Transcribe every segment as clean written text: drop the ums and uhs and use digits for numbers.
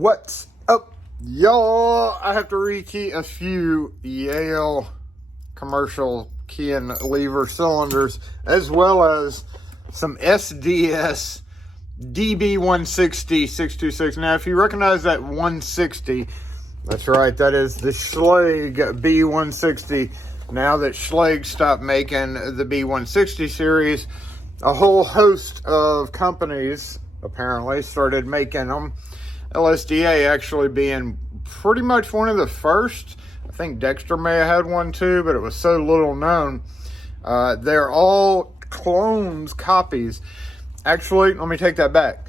What's up, y'all? I have to rekey a few Yale Commercial key and lever cylinders, as well as some SDS DB160 626. Now, if you recognize that 160, that's right, that is the Schlage B160. Now that Schlage stopped making the B160 series, a whole host of companies apparently started making them. LSDA actually being pretty much one of the first. I think Dexter may have had one too, but it was so little known. They're all clones, copies. Actually, let me take that back.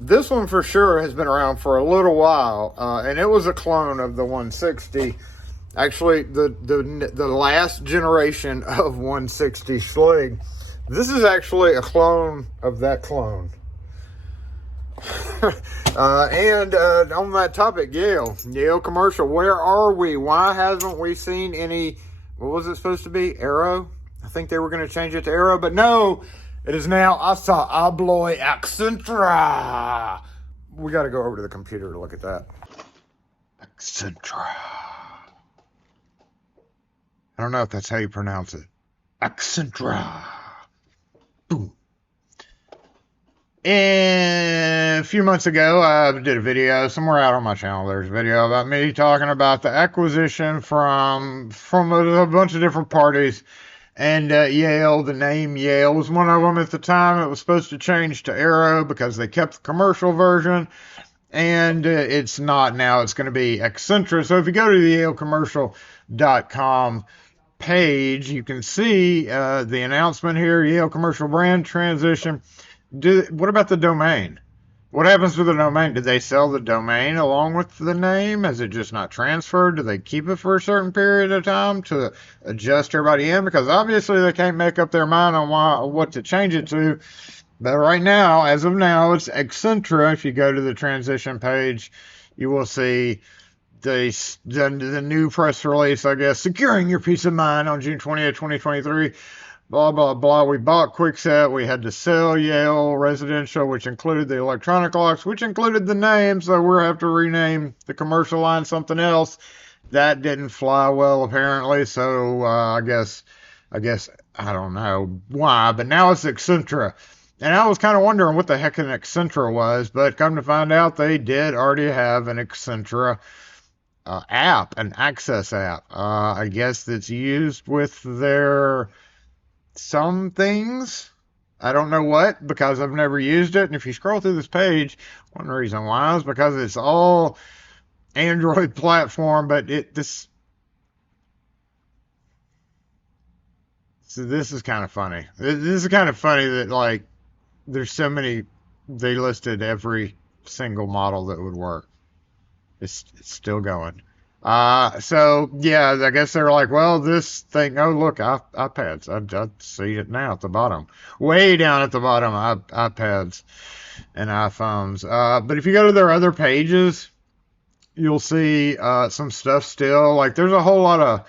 This one for sure has been around for a little while, and it was a clone of the 160. Actually, the last generation of 160 Schlage. This is actually a clone of that clone. And on that topic, Yale Commercial, where are we? Why haven't we seen any, what was it supposed to be? Arrow? I think they were going to change it to Arrow, but no, it is now ASSA Abloy Accentra. We got to go over to the computer to look at that. Accentra. I don't know if that's how you pronounce it. Accentra. Boom. And a few months ago, I did a video somewhere out on my channel. There's a video about me talking about the acquisition from a bunch of different parties. And Yale, the name Yale was one of them at the time. It was supposed to change to Arrow because they kept the commercial version. And it's not now. It's going to be Accentra. So if you go to the yalecommercial.com page, you can see the announcement here, Yale Commercial brand transition. What about the domain? What happens with the domain? Did they sell the domain along with the name? Is it just not transferred? Do they keep it for a certain period of time to adjust everybody in? Because obviously they can't make up their mind on what to change it to. But right now, as of now, it's Accentra. If you go to the transition page, you will see the new press release, I guess, securing your peace of mind on June 20th, 2023. Blah, blah, blah. We bought Kwikset. We had to sell Yale Residential, which included the electronic locks, which included the name. So we'll have to rename the commercial line something else. That didn't fly well, apparently. So I guess I don't know why, but now it's Accentra. And I was kind of wondering what the heck an Accentra was, but come to find out they did already have an Accentra app, an Access app. I guess that's used with their some things. I don't know what, because I've never used it. And if you scroll through this page, one reason why is because it's all Android platform, but this is kind of funny. This is kind of funny that, like, there's so many, they listed every single model that would work. It's still going. So yeah, I guess they're like, well, this thing, oh look, iPads, I see it now at the bottom, way down at the bottom, iPads and iPhones. But if you go to their other pages, you'll see some stuff still. Like, there's a whole lot of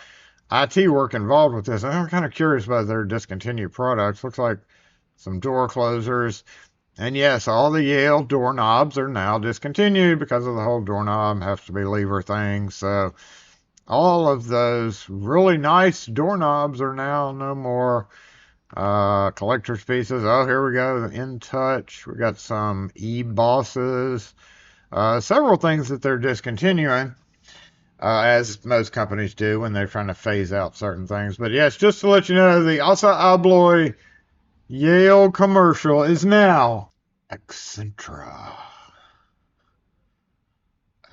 IT work involved with this. I'm kind of curious about their discontinued products. Looks like some door closers. And yes, all the Yale doorknobs are now discontinued because of the whole doorknob has to be lever thing. So all of those really nice doorknobs are now no more. Collector's pieces. Oh, here we go. The In Touch. We got some E-Bosses. Several things that they're discontinuing, as most companies do when they're trying to phase out certain things. But yes, just to let you know, the ASSA Abloy Yale Commercial is now Accentra.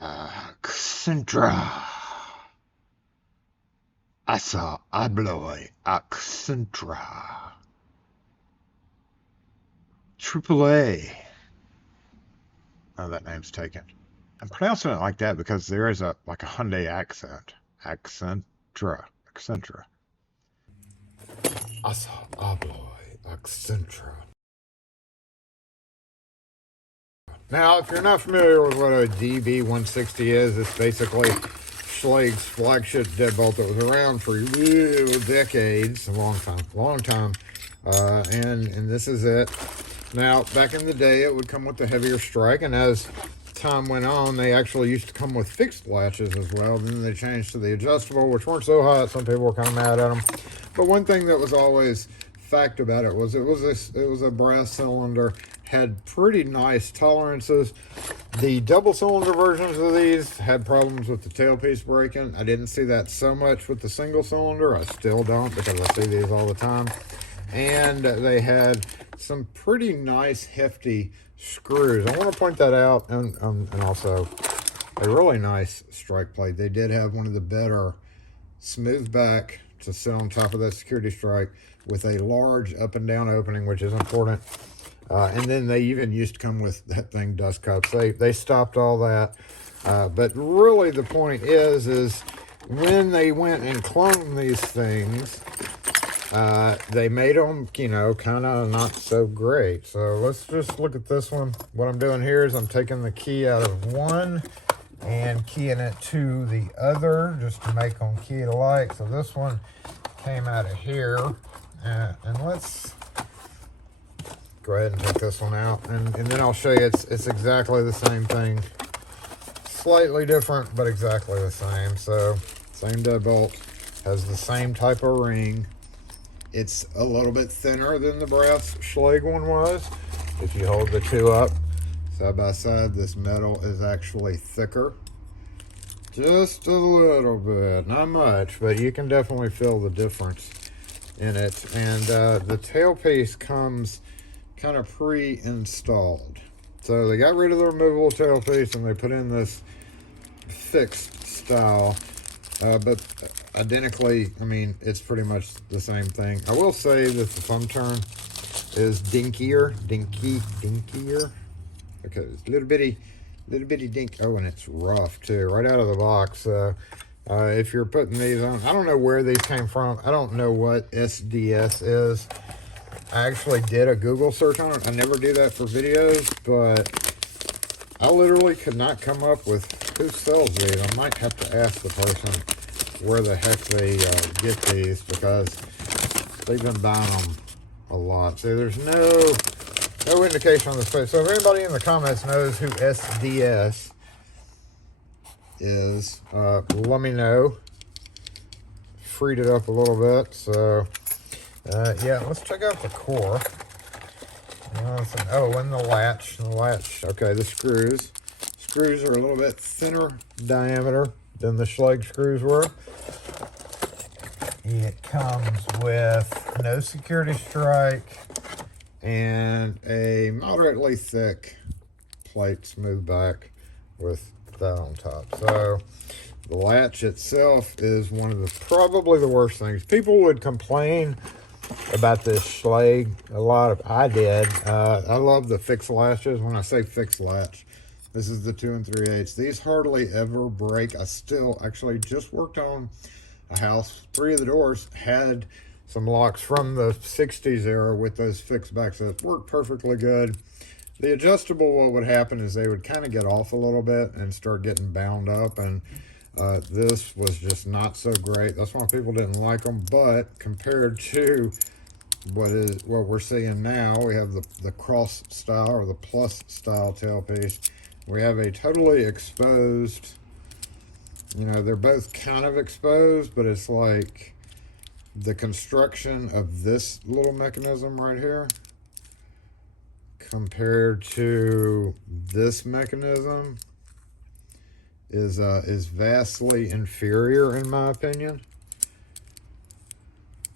Accentra. ASSA Abloy Accentra. AAA. Oh, that name's taken. I'm pronouncing it like that because there is a Hyundai accent. Accentra. ASSA Abloy Accentra. Now, if you're not familiar with what a DB160 is, it's basically Schlage's flagship deadbolt that was around for decades, a long time. And this is it. Now, back in the day, it would come with the heavier strike, and as time went on, they actually used to come with fixed latches as well. Then they changed to the adjustable, which weren't so hot. Some people were kind of mad at them. But one thing that was always fact about it was it was a brass cylinder, had pretty nice tolerances. The double cylinder versions of these had problems with the tailpiece breaking. I didn't see that so much with the single cylinder. I still don't, because I see these all the time. And they had some pretty nice hefty screws. I want to point that out, and also a really nice strike plate. They did have one of the better smooth back to sit on top of that security strike with a large up and down opening, which is important. And then they even used to come with that thing, dust cups. They stopped all that. But really the point is when they went and cloned these things, they made them, you know, kind of not so great. So let's just look at this one. What I'm doing here is I'm taking the key out of one and keying it to the other just to make them key alike. So this one came out of here. And let's go ahead and take this one out. And then I'll show you it's exactly the same thing. Slightly different, but exactly the same. So same deadbolt, has the same type of ring. It's a little bit thinner than the brass Schlage one was. If you hold the two up side by side, this metal is actually thicker. Just a little bit, not much, but you can definitely feel the difference in it. And the tailpiece comes kind of pre-installed. So they got rid of the removable tailpiece and they put in this fixed style. But identically, I mean, it's pretty much the same thing. I will say that the thumb turn is dinkier. Okay, it's little bitty dink. Oh, and it's rough too, right out of the box. If you're putting these on, I don't know where these came from. I don't know what SDS is. I actually did a Google search on it. I never do that for videos, but I literally could not come up with who sells these. I might have to ask the person where the heck they get these, because they've been buying them a lot. So there's no indication on this page. So if anybody in the comments knows who SDS is, let me know. Freed it up a little bit. So yeah, let's check out the core. Oh, and the latch. Okay, the screws. Screws are a little bit thinner diameter than the Schlage screws were. It comes with no security strike and a moderately thick plate smooth back with that on top. So the latch itself is one of the probably the worst things. People would complain about this Schlage a lot. I did. I love the fixed latches. When I say fixed latch, this is the 2 3/8. These hardly ever break. I still actually just worked on a house. 3 of the doors had some locks from the 60s era with those fixed backs. So it worked perfectly good. The adjustable, what would happen is they would kind of get off a little bit and start getting bound up. And this was just not so great. That's why people didn't like them. But compared to what we're seeing now, we have the cross style or the plus style tailpiece. We have a totally exposed, you know, they're both kind of exposed, but it's like the construction of this little mechanism right here compared to this mechanism is vastly inferior in my opinion.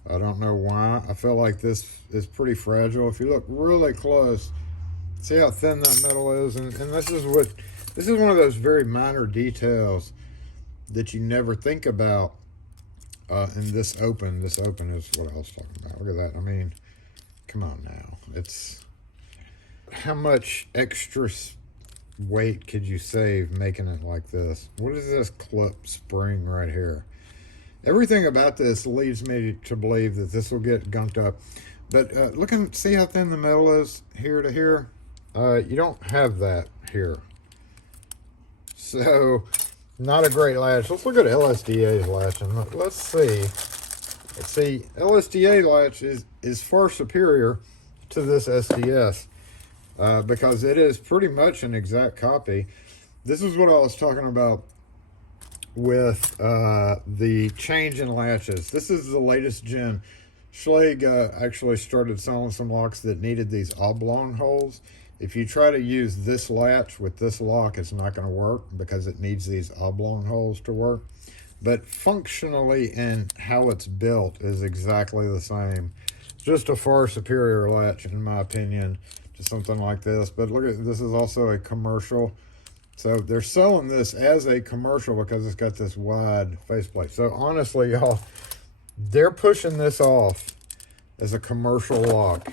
I don't know why. I feel like this is pretty fragile. If you look really close, see how thin that metal is, and this is one of those very minor details that you never think about. And this open is what I was talking about. Look at that. I mean, come on now. It's how much extra weight could you save making it like this? What is this clip spring right here? Everything about this leads me to believe that this will get gunked up. But look and see how thin the metal is here to here. You don't have that here. So, not a great latch. Let's look at LSDA's latch and let's see. LSDA latch is far superior to this SDS because it is pretty much an exact copy. This is what I was talking about with the change in latches. This is the latest gen. Schlage actually started selling some locks that needed these oblong holes. If you try to use this latch with this lock, it's not going to work because it needs these oblong holes to work. But functionally and how it's built is exactly the same. Just a far superior latch, in my opinion, to something like this. But look at this, is also a commercial. So they're selling this as a commercial because it's got this wide faceplate. So honestly, y'all, they're pushing this off as a commercial lock.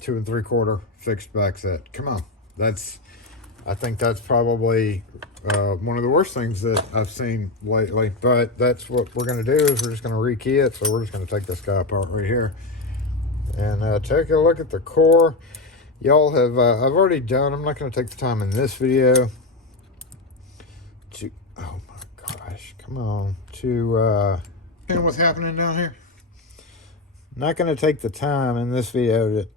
2 3/4 fixed back set. Come on. I think that's probably one of the worst things that I've seen lately. But that's what we're going to do, is we're just going to rekey it. So we're just going to take this guy apart right here and take a look at the core. Y'all have, I've already done, I'm not going to take the time in this video to, oh my gosh, come on, to, what's happening down here? Not going to take the time in this video to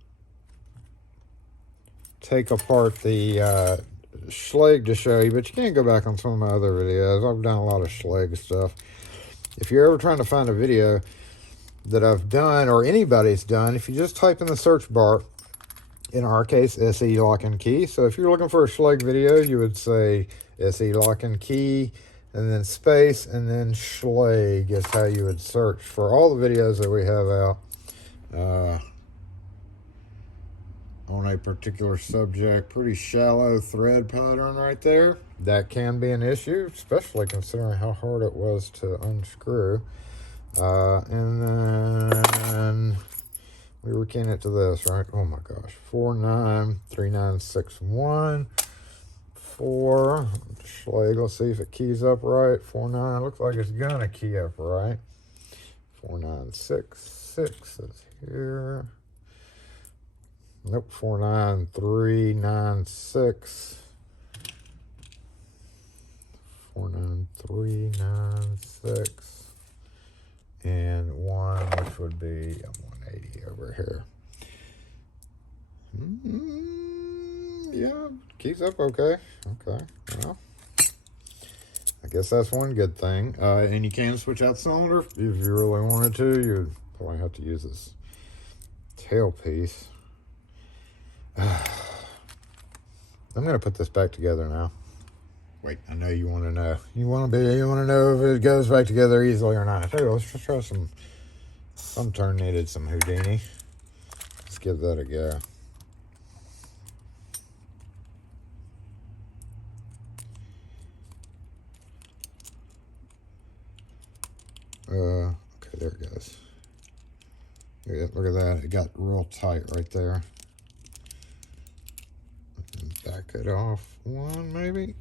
take apart the Schlage to show you, but you can go back on some of my other videos. I've done a lot of Schlage stuff. If you're ever trying to find a video that I've done, or anybody's done, if you just type in the search bar, in our case, SE Lock and Key. So if you're looking for a Schlage video, you would say SE Lock and Key, and then space, and then Schlage is how you would search for all the videos that we have out on a particular subject. Pretty shallow thread pattern right there. That can be an issue, especially considering how hard it was to unscrew. And then we were keying it to this, right? Oh my gosh. 493961. 4. Schlage, let's see if it keys up right. 49. Looks like it's gonna key up right. 4966 is here. Nope. 49396. 49396. And 1, which would be 180 over here. Yeah, keys up okay. Okay, well, I guess that's one good thing. And you can switch out cylinder if you really wanted to. You'd probably have to use this tailpiece. I'm gonna put this back together now. Wait, I know you want to know. You want to know if it goes back together easily or not. I tell you, let's just try some turn needed some Houdini. Let's give that a go. Okay, there it goes. Look at that. It got real tight right there. Back it off one, maybe.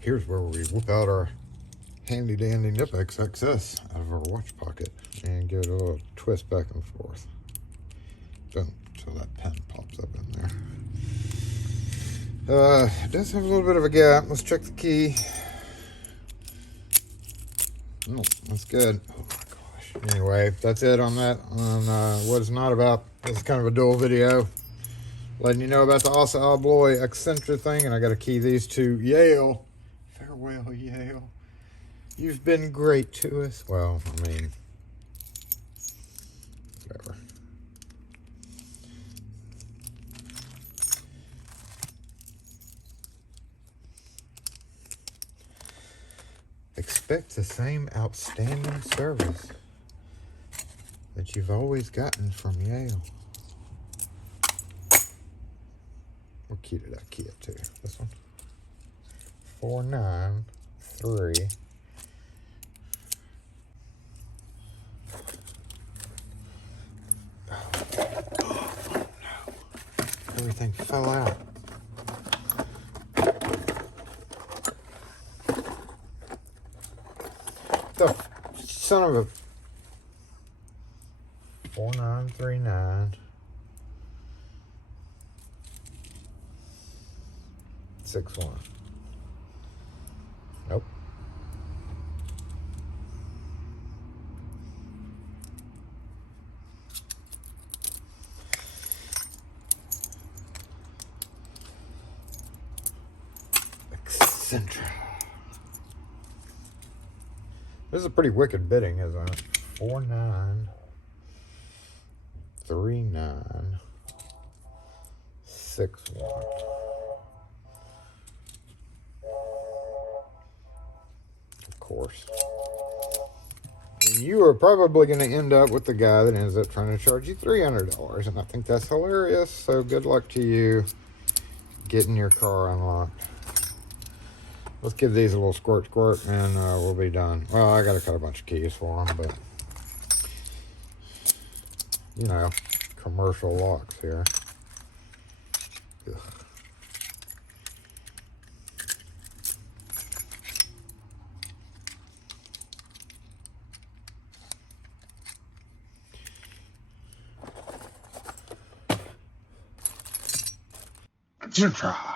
Here's where we whip out our handy dandy nip XXS out of our watch pocket and give it a little twist back and forth. Boom, so that pen pops up in there. It does have a little bit of a gap. Let's check the key. Oh, that's good. Oh my gosh. Anyway, that's it on that. On what it's not about. This is kind of a dual video, letting you know about the ASSA Abloy Accentra thing, and I got to key these to Yale. Farewell, Yale. You've been great to us. Well, I mean, whatever. Expect the same outstanding service that you've always gotten from Yale. What key did I key it to? This one? 493. Oh no. Everything fell out. The son of a 4939 61. Nope. Accentra. This is a pretty wicked bidding, isn't it? 493961. Of course. And you are probably going to end up with the guy that ends up trying to charge you $300, and I think that's hilarious. So good luck to you getting your car unlocked. Let's give these a little squirt and we'll be done. Well, I got to cut a bunch of keys for them, but you know, commercial locks here. Ugh. Accentra.